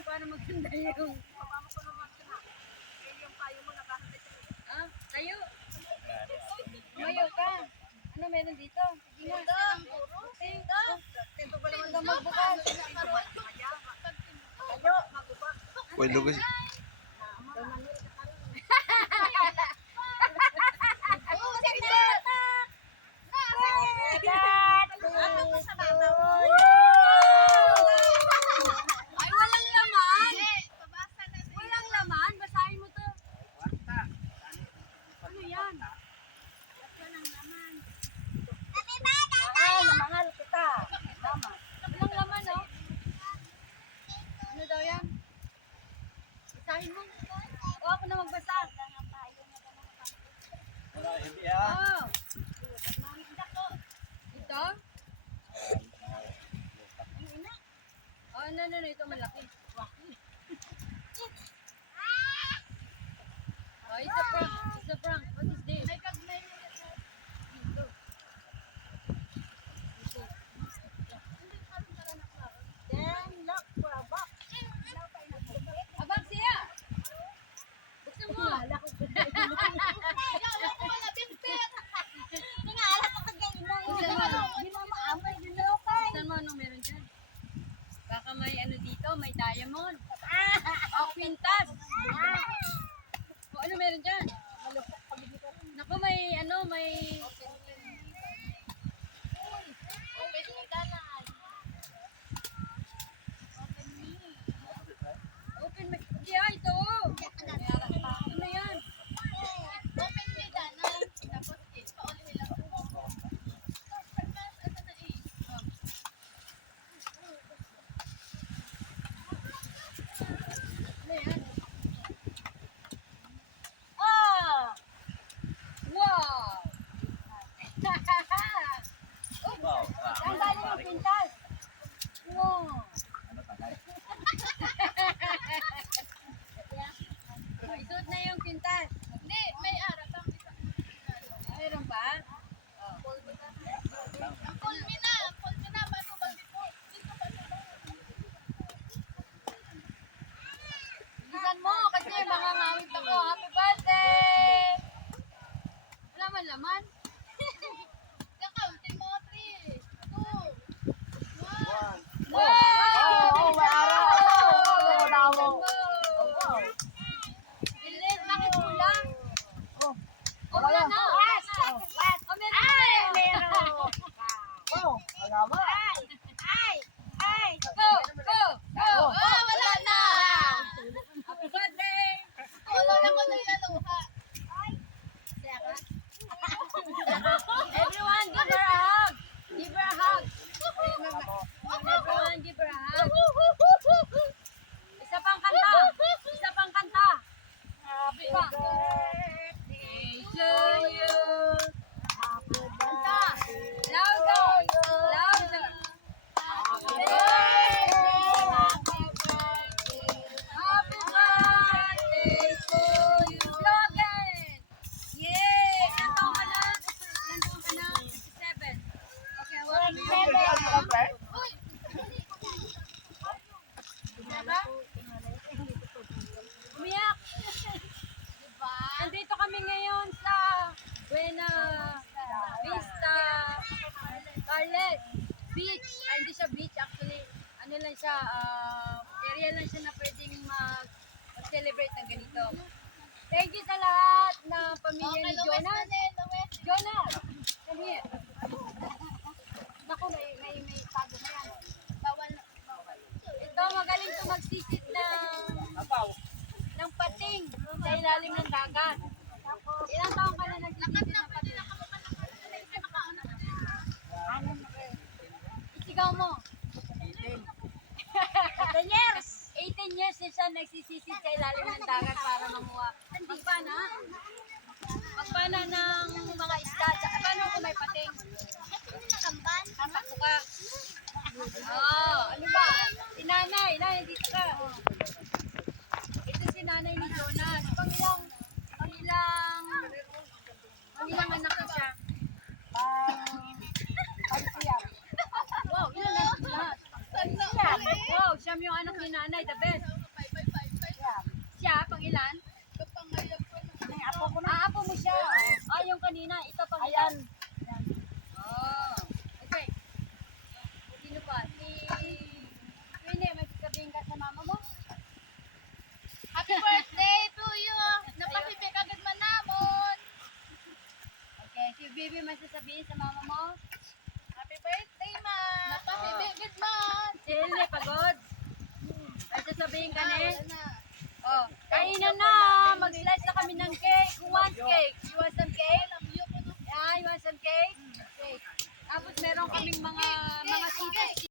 naman para maganda yung... Ah, tayo. Tumayo ka. Ano meron dito? Sige nga. Tento ba naman na magbukas? Uy, lugos. Ay, walang laman. Walang laman. Basahin mo to. Ano yan? Ay, namahal kita. Tama. Walang laman, no? Ano daw yan? Basahin mo. O, ako na magbasa. Hindi ah. Oh. Ito? Oh, no. Ito malaki. Oh, it's a prank. It's a prank. What is this? Dito. Dito. Then, look for a box. Abang siya! Buksan mo! Buksan mo anong meron dyan. Baka may ano dito, may diamond. O, quintas. O, ano meron dyan? Naku, may ano, may... Open me. Hindi ah, ito. Ano yan? Ano yan? Ah! Wow! Wow. Saan galing yung pintas? Wow! Oh, isuot na yung pintas. Mayroon ba? Oh. Bilisan mo kasi mga ngawit ako. Happy birthday! Wala man laman. Wow! Oh, may araw. Bilis, bakit kulang? Oh, O, wala na. O, meron. oh, agama. Go! Wala na. Happy birthday! Everyone, give her a hug. Give her a hug. Everyone, give her a hug. Isa pang kanta. Isa pang kanta. Happy Pa. birthday To you. Happy Kanta. birthday. Louder. Louder. Happy birthday. Happy birthday. Happy birthday to you. Logan. Yay! Ilan taon ka na? Ilan taon ka na? 57. Okay, hawakan mo yun. Diba? Umiyak. Diba? Nandito kami ngayon sa Buena Vista Carlet Beach. Ay, hindi siya beach actually. Ano lang siya, area lang siya na pwedeng mag-celebrate ng ganito. Thank you sa lahat na pamilya ni Jonas. Jonas! Come here. Naku, may tago na yan. Ito, magaling to magsisit ng pating sa ilalim ng dagat. Ilang taong ka na nagsisit ng pating? Isigaw mo. 10 years. 18 years na siya nagsisisid sa ilalim ng dagat para manguha. Magpana? Magpana ng mga isda. Paano kung may pating? Tatakbo ka. Oh, ano ba? Si nanay. Nanay, dito ka. Ito si nanay ni Jonas. Pangilang anak na siya. Wow, ilan na lahat? Wow, siya Siya yung anak ni nanay, the best. Siya, pang ilan? May apo ko na. Apo mo siya. Yung kanina, ito pang ilan? Oh, okay. Sino pa? Si Winnie, may sasabihin ka sa mama mo? Happy birthday to you. Napasipik agad man namon. Okay, si Bibi may sasabihin sa mama mo? Happy birthday, ma. Napasipik agad man. Si Hilne, pagod? May sasabihin ka ne? na. Oh, kainan na! Mag-slice na kami ng cake. Who wants cake? You want some cake? Yeah, you want some cake? Cake. Tapos meron kaming mga